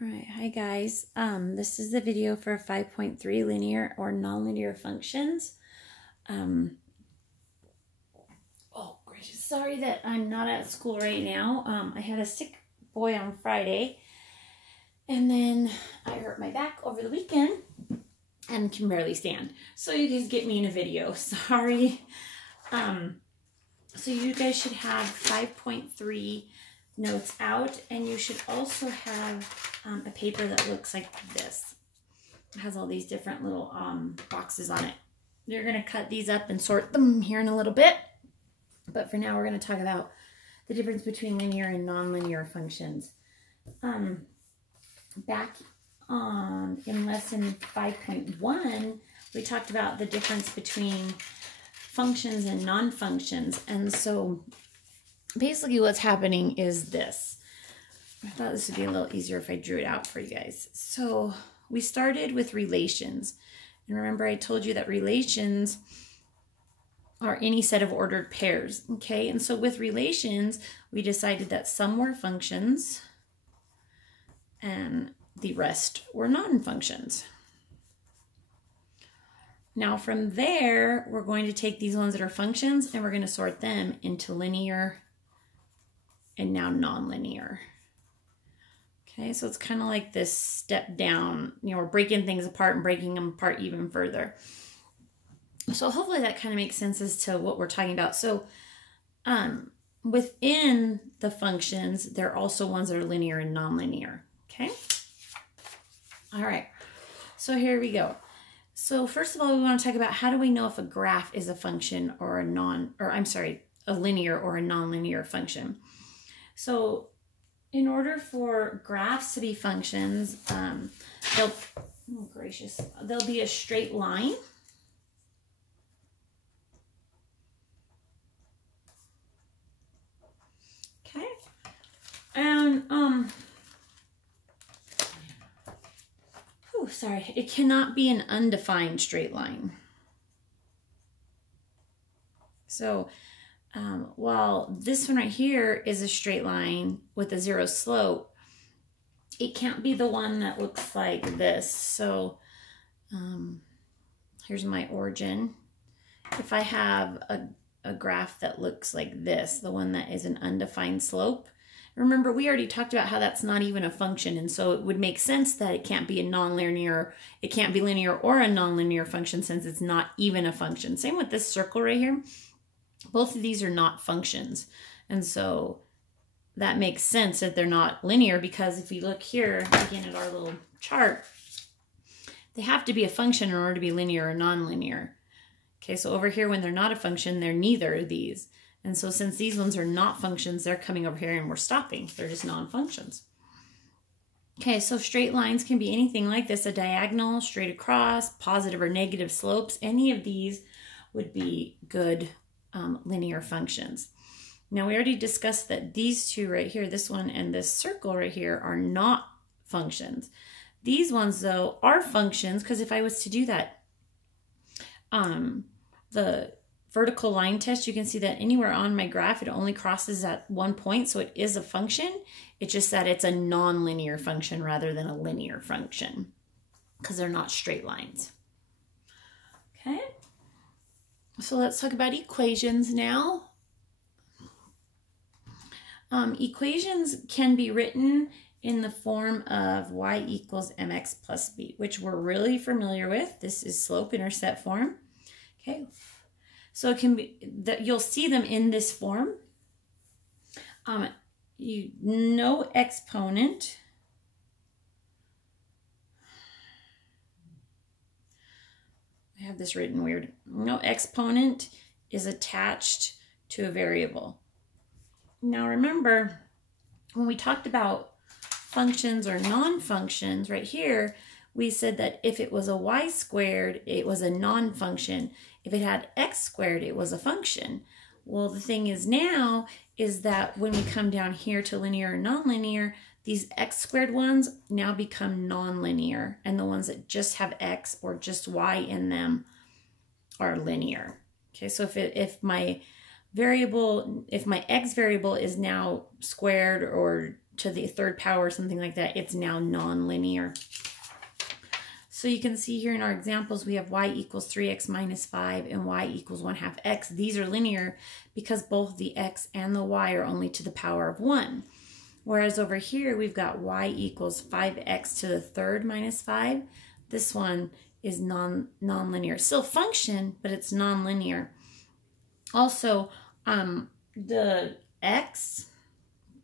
All right, hi guys. This is the video for 5.3 linear or nonlinear functions. Oh gracious, sorry that I'm not at school right now. I had a sick boy on Friday, and then I hurt my back over the weekend and can barely stand. So you guys get me in a video, sorry. So you guys should have 5.3 notes out, and you should also have a paper that looks like this. It has all these different little boxes on it. You're going to cut these up and sort them here in a little bit, but for now we're going to talk about the difference between linear and nonlinear functions. Back in lesson 5.1 we talked about the difference between functions and non-functions, and so basically what's happening is this. I thought this would be a little easier if I drew it out for you guys. So we started with relations. And remember I told you that relations are any set of ordered pairs. Okay, and so with relations, we decided that some were functions and the rest were non-functions. Now from there, we're going to take these ones that are functions and we're going to sort them into linear and now nonlinear. Okay, so it's kind of like this step down. You know, we're breaking things apart and breaking them apart even further. So hopefully that kind of makes sense as to what we're talking about. So within the functions, there are also ones that are linear and nonlinear. Okay. All right. So here we go. So first of all, we want to talk about how do we know if a graph is a function or a linear or a nonlinear function. So in order for graphs to be functions, there'll be a straight line. Okay. And, it cannot be an undefined straight line. So, while this one right here is a straight line with a zero slope, it can't be the one that looks like this. So here's my origin. If I have a graph that looks like this, the one that is an undefined slope, remember we already talked about how that's not even a function, and so it would make sense that it can't be a nonlinear, it can't be linear or a nonlinear function since it's not even a function. Same with this circle right here. Both of these are not functions, and so that makes sense that they're not linear, because if we look here again at our little chart, they have to be a function in order to be linear or nonlinear. Okay, so over here when they're not a function, they're neither of these, and so since these ones are not functions, they're coming over here and we're stopping. They're just non-functions. Okay, so straight lines can be anything like this: a diagonal, straight across, positive or negative slopes. Any of these would be good linear functions. Now we already discussed that these two right here, this one and this circle right here, are not functions. These ones though are functions, because if I was to do that, the vertical line test, you can see that anywhere on my graph it only crosses at one point, so it is a function. It's just that it's a non-linear function rather than a linear function, because they're not straight lines. Okay. So let's talk about equations now. Equations can be written in the form of y equals mx plus b, which we're really familiar with. This is slope-intercept form. Okay, so it can be that you'll see them in this form. No exponent. I have this written weird. No exponent is attached to a variable. Now remember, when we talked about functions or non-functions right here, we said that if it was a y squared, it was a non-function. If it had x squared, it was a function. Well, the thing is now is that when we come down here to linear and nonlinear, these x squared ones now become nonlinear, and the ones that just have x or just y in them are linear. Okay, so if my x variable is now squared or to the third power or something like that, it's now non-linear. So you can see here in our examples, we have y equals 3x minus 5 and y equals 1/2 x. These are linear because both the x and the y are only to the power of 1. Whereas over here, we've got y equals 5x to the third minus 5. This one is non-linear. Still function, but it's non-linear. Also, the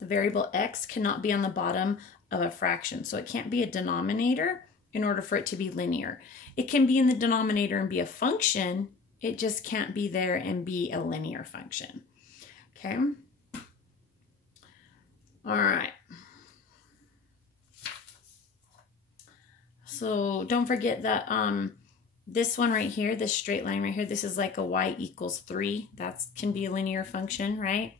variable x cannot be on the bottom of a fraction. So it can't be a denominator in order for it to be linear. It can be in the denominator and be a function. It just can't be there and be a linear function. Okay. All right. So don't forget that this one right here, this straight line right here, this is like a y equals 3. That can be a linear function, right?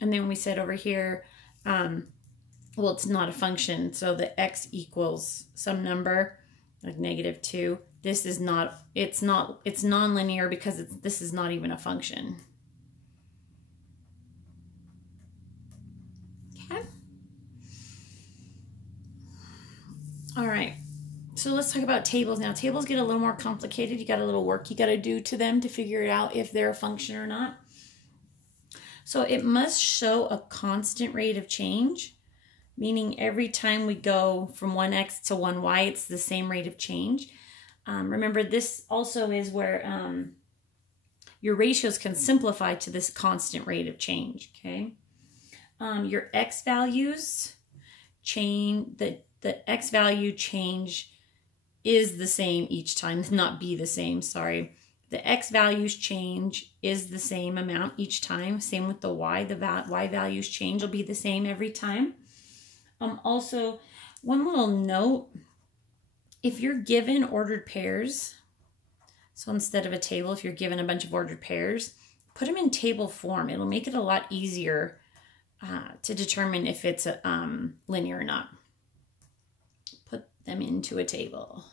And then we said over here, well, it's not a function, so the x equals some number, like -2. This is not, it's non-linear because this is not even a function. Okay. All right. So let's talk about tables now. Tables get a little more complicated. You got a little work you got to do to them to figure it out if they're a function or not. So it must show a constant rate of change, meaning every time we go from 1x to 1y, it's the same rate of change. Remember, this also is where your ratios can simplify to this constant rate of change, okay? Your x values change, the x value change is the same each time, not be the same, sorry. The x values change is the same amount each time. Same with the y. The y values change will be the same every time. Also, one little note, if you're given ordered pairs, so instead of a table, if you're given a bunch of ordered pairs, put them in table form. It'll make it a lot easier to determine if it's linear or not. Put them into a table.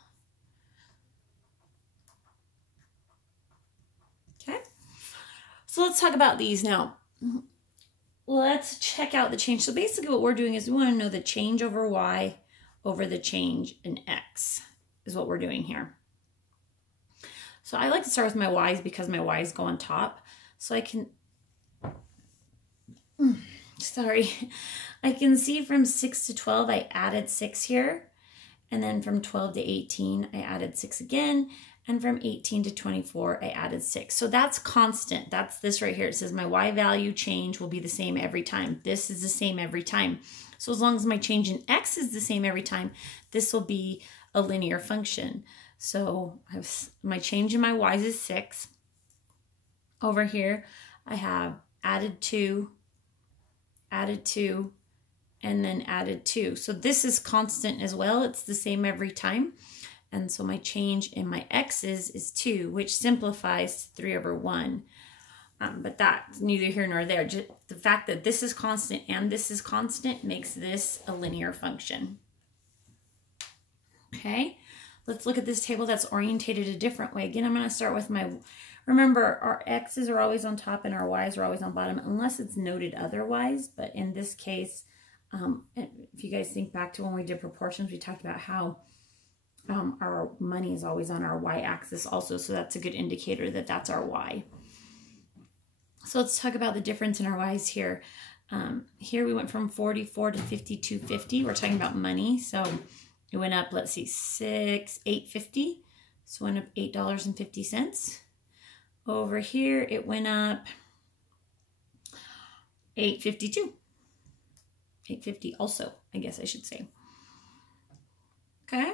Okay, so let's talk about these now. Let's check out the change. So basically what we're doing is we want to know the change over y over the change in x is what we're doing here. So I like to start with my y's because my y's go on top. So I can, I can see from 6 to 12, I added 6 here. And then from 12 to 18, I added 6 again. And from 18 to 24, I added 6. So that's constant. That's this right here. It says my y value change will be the same every time. This is the same every time. So as long as my change in x is the same every time, this will be a linear function. So my change in my y's is 6. Over here, I have added 2, and then added 2. So this is constant as well. It's the same every time. And so my change in my x's is 2, which simplifies to 3 over 1. But that's neither here nor there. Just the fact that this is constant and this is constant makes this a linear function. Okay, let's look at this table that's orientated a different way. Again, I'm going to start with my, remember our x's are always on top and our y's are always on bottom unless it's noted otherwise. But in this case, if you guys think back to when we did proportions, we talked about how our money is always on our y-axis also, so that's a good indicator that that's our y. So let's talk about the difference in our y's here. Here we went from 44 to 52.50. We're talking about money, so it went up, let's see, $8.50. So it went up $8.50. Over here it went up $8.52. $8.50 also, I guess I should say. Okay.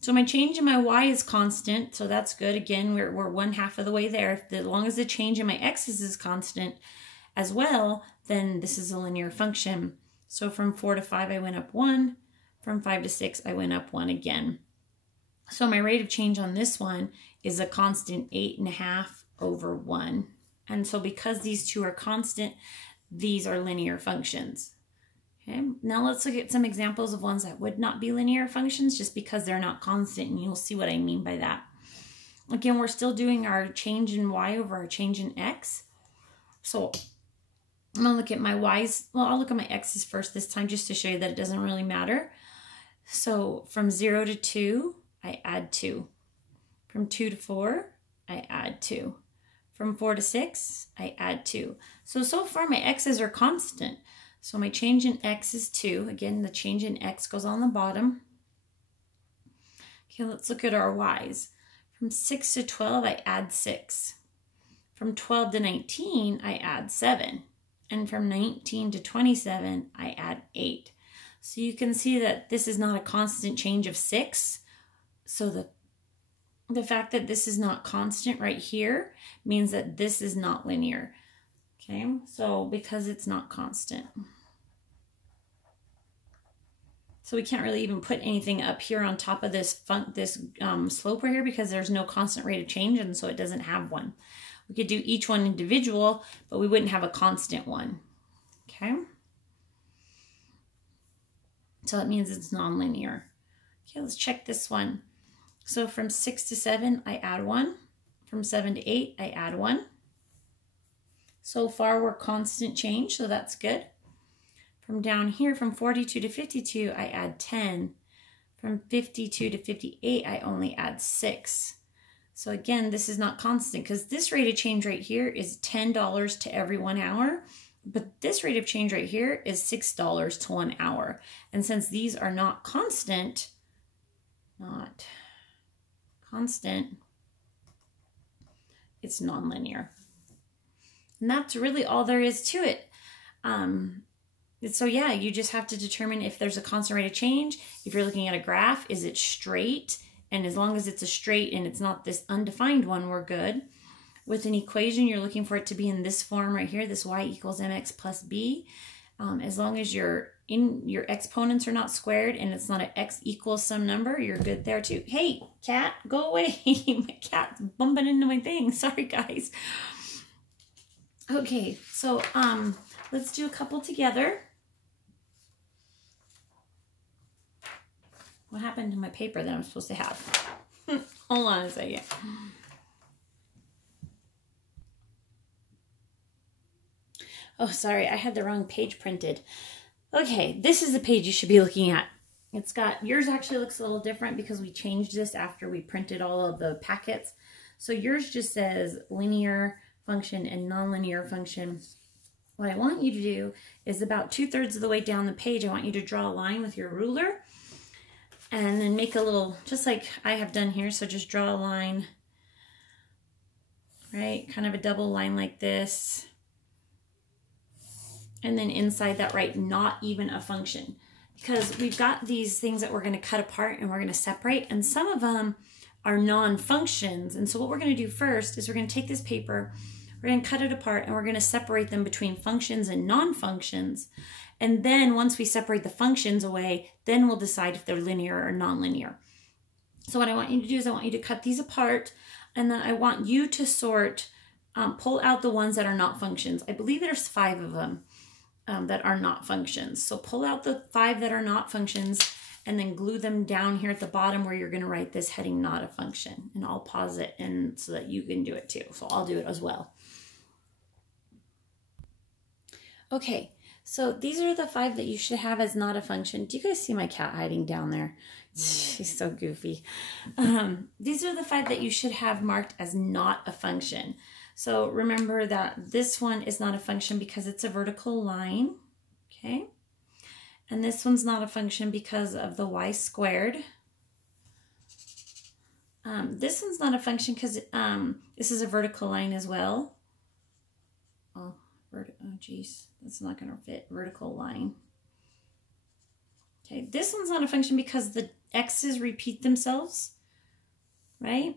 So my change in my y is constant, so that's good. Again, we're 1/2 of the way there. As long as the change in my x's is constant as well, then this is a linear function. So from 4 to 5, I went up 1. From 5 to 6, I went up 1 again. So my rate of change on this one is a constant 8.5 over 1. And so because these two are constant, these are linear functions. Okay, now let's look at some examples of ones that would not be linear functions just because they're not constant, and you'll see what I mean by that. Again, we're still doing our change in y over our change in x. So I'm gonna look at my y's. Well, I'll look at my x's first this time just to show you that it doesn't really matter. So from 0 to 2, I add 2. From 2 to 4, I add 2. From 4 to 6, I add 2. So far my x's are constant. So my change in x is 2. Again, the change in x goes on the bottom. Okay, let's look at our y's. From 6 to 12, I add 6. From 12 to 19, I add 7. And from 19 to 27, I add 8. So you can see that this is not a constant change of 6. So the fact that this is not constant right here means that this is not linear. Okay, so because it's not constant. So we can't really even put anything up here on top of this slope right here because there's no constant rate of change, and so it doesn't have one. We could do each one individual, but we wouldn't have a constant one. Okay. So that means it's nonlinear. Okay, let's check this one. So from 6 to 7, I add 1. From 7 to 8, I add 1. So far, we're constant change, so that's good. From down here, from 42 to 52, I add 10. From 52 to 58, I only add 6. So again, this is not constant because this rate of change right here is $10 to every 1 hour. But this rate of change right here is $6 to 1 hour. And since these are not constant, it's nonlinear. And that's really all there is to it. So yeah, you just have to determine if there's a constant rate of change. If you're looking at a graph, is it straight? And as long as it's a straight and it's not this undefined one, we're good. With an equation, you're looking for it to be in this form right here, this y equals mx plus b. As long as your exponents are not squared and it's not an x equals some number, you're good there too. Hey, cat, go away. My cat's bumping into my thing. Sorry, guys. Okay, so let's do a couple together. What happened to my paper that I'm supposed to have? Hold on a second. Oh, sorry, I had the wrong page printed. Okay, this is the page you should be looking at. It's got, yours actually looks a little different because we changed this after we printed all of the packets. So yours just says linear function and nonlinear function. What I want you to do is about 2/3 of the way down the page, I want you to draw a line with your ruler and then make a little, just like I have done here. So just draw a line, right? Kind of a double line like this. And then inside that, write not even a function. Because we've got these things that we're going to cut apart and we're going to separate. And some of them are non-functions. And so what we're going to do first is we're going to take this paper, we're going to cut it apart, and we're going to separate them between functions and non-functions. And then once we separate the functions away, then we'll decide if they're linear or non-linear. So what I want you to do is I want you to cut these apart, and then I want you to sort, pull out the ones that are not functions. I believe there's 5 of them that are not functions. So pull out the 5 that are not functions and then glue them down here at the bottom where you're going to write this heading not a function. And I'll pause it and so that you can do it too. So I'll do it as well. Okay, so these are the 5 that you should have as not a function. Do you guys see my cat hiding down there? She's so goofy. These are the 5 that you should have marked as not a function. So remember that this one is not a function because it's a vertical line, okay? And this one's not a function because of the y squared. This one's not a function because this is a vertical line as well. Oh geez, that's not going to fit, vertical line. Okay, this one's not a function because the x's repeat themselves, right?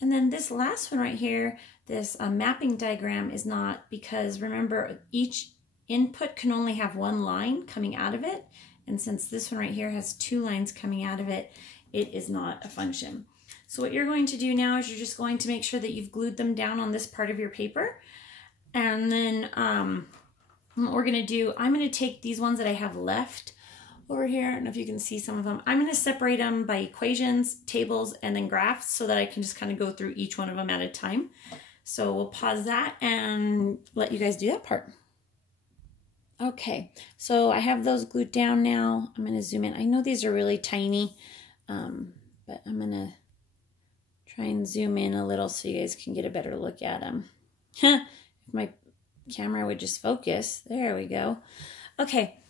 And then this last one right here, this mapping diagram is not, because remember each input can only have one line coming out of it. And since this one right here has 2 lines coming out of it, it is not a function. So what you're going to do now is you're just going to make sure that you've glued them down on this part of your paper. And then what we're going to do, I'm going to take these ones that I have left over here. I don't know if you can see some of them. I'm going to separate them by equations, tables, and then graphs so that I can just kind of go through each one of them at a time. So we'll pause that and let you guys do that part. Okay, so I have those glued down now. I'm going to zoom in. I know these are really tiny, but I'm going to try and zoom in a little so you guys can get a better look at them. If my camera would just focus. There we go. Okay,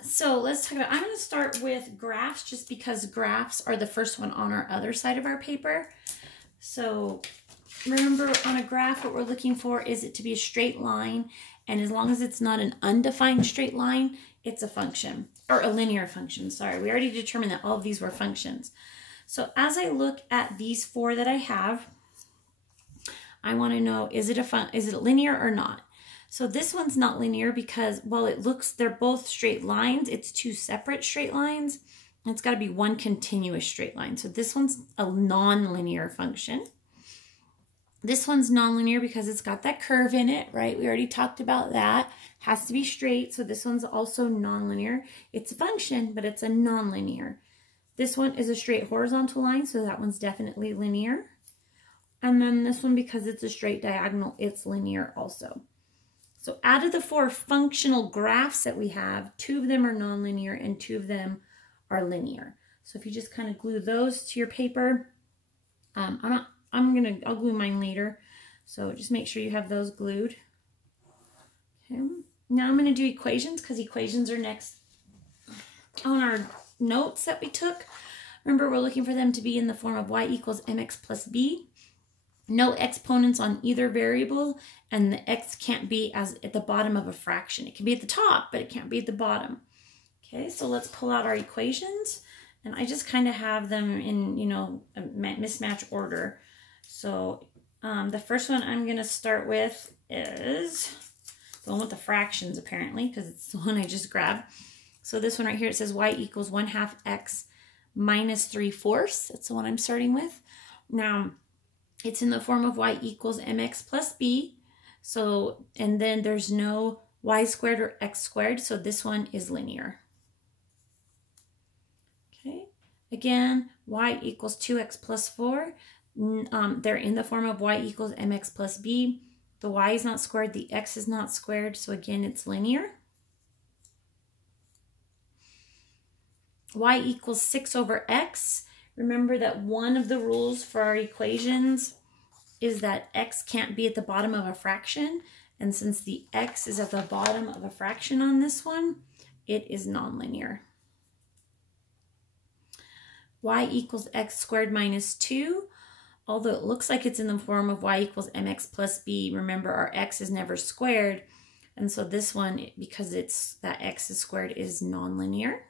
so let's talk about, I'm going to start with graphs just because graphs are the first one on our other side of our paper. So remember, on a graph, what we're looking for is it to be a straight line. And as long as it's not an undefined straight line, it's a function, or a linear function. Sorry, we already determined that all of these were functions. So as I look at these four that I have, I want to know, is it linear or not? So this one's not linear because, well, it looks, they're both straight lines. It's two separate straight lines. And it's got to be one continuous straight line. So this one's a non-linear function. This one's nonlinear because it's got that curve in it, right? We already talked about that. Has to be straight, so this one's also nonlinear. It's a function, but it's a nonlinear. This one is a straight horizontal line, so that one's definitely linear. And then this one, because it's a straight diagonal, it's linear also. So out of the four functional graphs that we have, two of them are nonlinear and two of them are linear. So if you just kind of glue those to your paper, I'll glue mine later. So just make sure you have those glued. Okay. Now I'm going to do equations because equations are next on our notes that we took. Remember, we're looking for them to be in the form of y equals mx plus b. No exponents on either variable, and the x can't be at the bottom of a fraction. It can be at the top, but it can't be at the bottom. Okay, so let's pull out our equations. And I just kind of have them in, you know, a mismatch order. So the first one I'm going to start with is the one with the fractions, apparently, because it's the one I just grabbed. So this one right here, it says y equals 1/2 x minus 3/4. That's the one I'm starting with. Now, it's in the form of y equals mx plus b. So, and then there's no y squared or x squared. So this one is linear. Okay. Again, y equals 2x plus 4. They're in the form of y equals mx plus b. The y is not squared, the x is not squared, so again, it's linear. Y equals 6/x. Remember that one of the rules for our equations is that x can't be at the bottom of a fraction, and since the x is at the bottom of a fraction on this one, it is nonlinear. Y equals x squared minus 2. Although it looks like it's in the form of y equals mx plus b, remember our x is never squared. And so this one, because it's that x is squared, is nonlinear.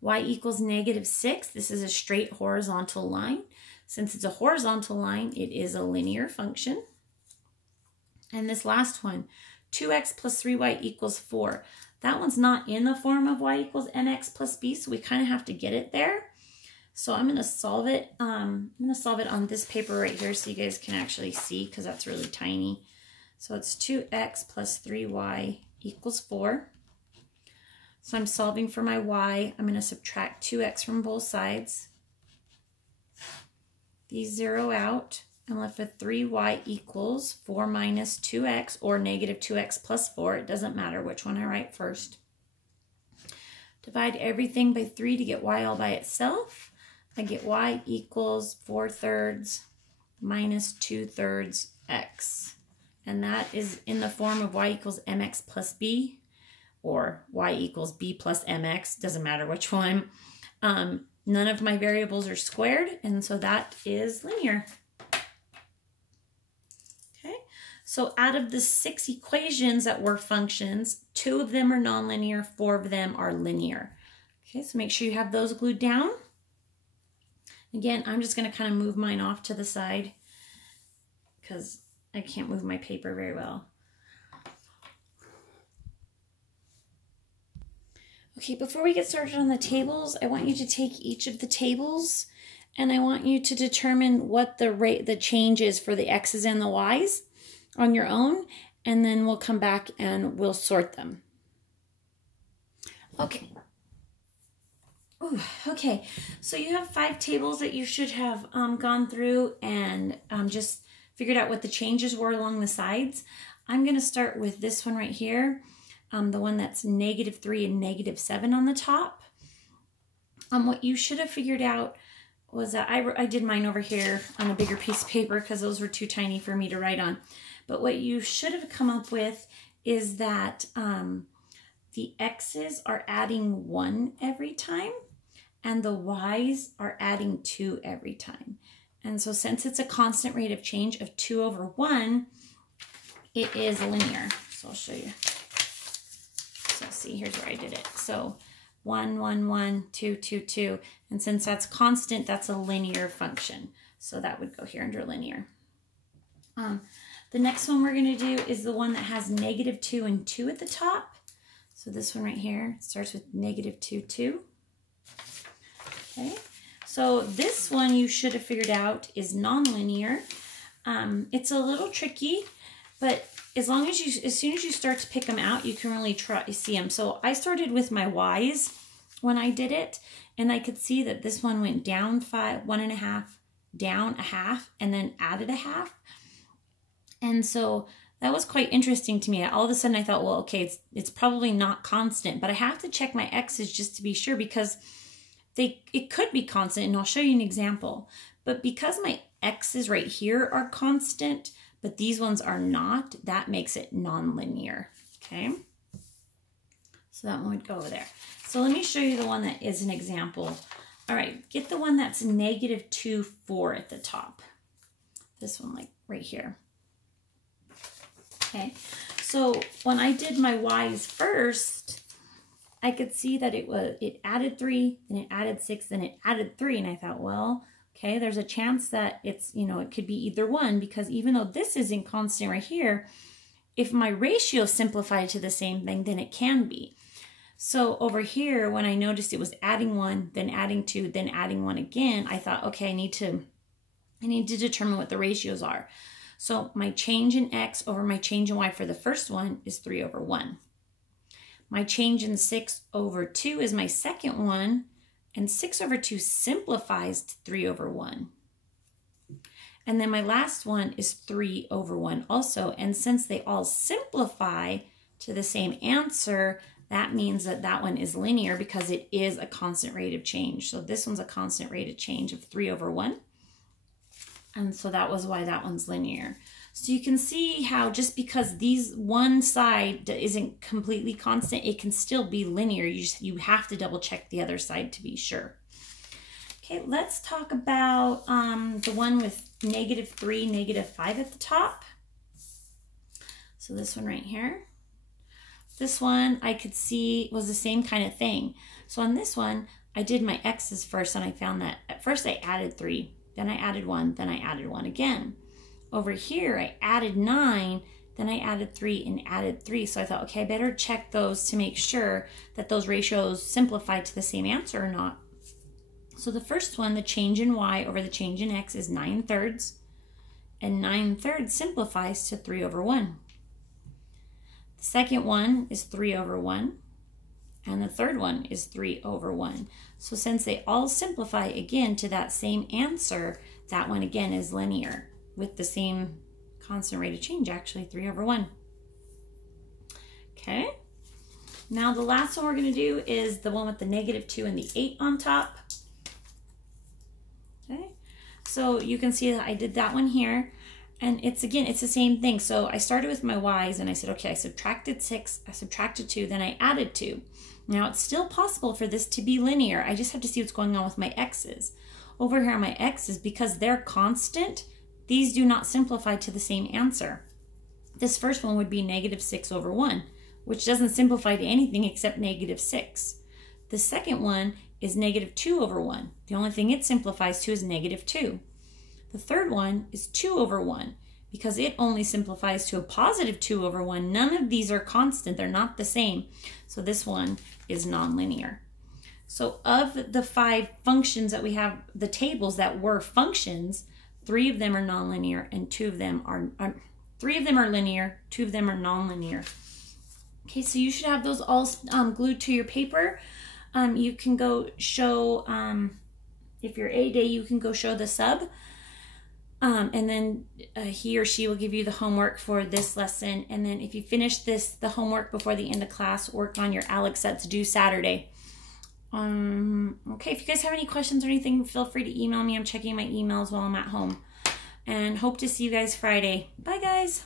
Y equals -6. This is a straight horizontal line. Since it's a horizontal line, it is a linear function. And this last one, 2x plus 3y equals 4. That one's not in the form of y equals mx plus b, so we kind of have to get it there. So I'm going to solve it. I'm going to solve it on this paper right here so you guys can actually see because that's really tiny. So it's 2x plus 3y equals 4. So I'm solving for my y. I'm going to subtract 2x from both sides. These zero out. I'm left with 3y equals 4 minus 2x or -2x plus 4. It doesn't matter which one I write first. Divide everything by 3 to get y all by itself. I get y equals 4/3 minus 2/3 x. And that is in the form of y equals mx plus b or y equals b plus mx. Doesn't matter which one. None of my variables are squared, and so that is linear. Okay, so out of the 6 equations that were functions, 2 of them are nonlinear, 4 of them are linear. Okay, so make sure you have those glued down. Again, I'm just going to kind of move mine off to the side because I can't move my paper very well. Okay, before we get started on the tables, I want you to take each of the tables and I want you to determine what the change is for the x's and the y's on your own, and then we'll come back and we'll sort them. Okay. Ooh, okay, so you have 5 tables that you should have gone through and just figured out what the changes were along the sides. I'm going to start with this one right here, the one that's -3 and -7 on the top. What you should have figured out was that I did mine over here on a bigger piece of paper because those were too tiny for me to write on. But what you should have come up with is that the x's are adding 1 every time and the y's are adding 2 every time. And so since it's a constant rate of change of 2/1, it is linear. So I'll show you. So see, here's where I did it. So 1, 1, 1, 2, 2, 2. And since that's constant, that's a linear function. So that would go here under linear. The next one we're going to do is the one that has -2 and 2 at the top. So this one right here starts with -2, 2. Okay. So this one you should have figured out is nonlinear. It's a little tricky, but as soon as you start to pick them out, you can really see them. So I started with my y's when I did it, and I could see that this one went down 1.5, down 1/2, and then added 1/2. And so that was quite interesting to me. All of a sudden I thought, well, okay, it's probably not constant, but I have to check my x's just to be sure because it could be constant, and I'll show you an example. But because my x's right here are constant, but these ones are not, that makes it nonlinear, okay? So that one would go over there. So let me show you the one that is an example. All right, get the one that's -2, 4 at the top. This one, like right here. Okay, so when I did my y's first, I could see that it added 3, then it added 6, then it added 3, and I thought, well, okay, there's a chance that it's, it could be either one, because even though this isn't constant right here, if my ratio simplified to the same thing, then it can be. So over here, when I noticed it was adding 1, then adding 2, then adding 1 again, I thought, okay, I need to determine what the ratios are. So my change in x over my change in y for the first one is 3/1. My change in 6/2 is my second one, and 6/2 simplifies to 3/1. And then my last one is 3/1 also. And since they all simplify to the same answer, that means that that one is linear because it is a constant rate of change. So this one's a constant rate of change of 3/1. And so that was why that one's linear. So you can see how just because one side isn't completely constant, it can still be linear. You have to double check the other side to be sure. Okay, let's talk about the one with -3, -5 at the top. So this one right here. This one I could see was the same kind of thing. So on this one, I did my x's first, and I found that at first I added 3, then I added 1, then I added 1 again. Over here, I added 9, then I added 3 and added 3. So I thought, okay, I better check those to make sure that those ratios simplify to the same answer or not. So the first one, the change in y over the change in x is 9/3, and 9/3 simplifies to 3/1. The second one is 3/1, and the third one is 3/1. So since they all simplify again to that same answer, that one again is linear with the same constant rate of change, actually 3/1. Okay, now the last one we're going to do is the one with the -2 and the 8 on top. Okay, so you can see that I did that one here. And it's the same thing. So I started with my y's and I said, okay, I subtracted 6, I subtracted 2, then I added 2. Now it's still possible for this to be linear. I just have to see what's going on with my x's. Over here on my x's, because they're constant, these do not simplify to the same answer. This first one would be -6/1, which doesn't simplify to anything except -6. The second one is -2/1. The only thing it simplifies to is -2. The third one is 2/1 because it only simplifies to a +2/1. None of these are constant. They're not the same. So this one is nonlinear. So of the 5 functions that we have, the tables that were functions, 3 of them are nonlinear and 2 of them are 3 of them are linear, 2 of them are nonlinear. Okay, so you should have those all glued to your paper. You can go show, if you're A-Day, you can go show the sub. And then he or she will give you the homework for this lesson. And then if you finish the homework before the end of class, work on your ALEKS that's due Saturday. Okay, if you guys have any questions or anything, feel free to email me. I'm checking my emails while I'm at home. And hope to see you guys Friday. Bye, guys.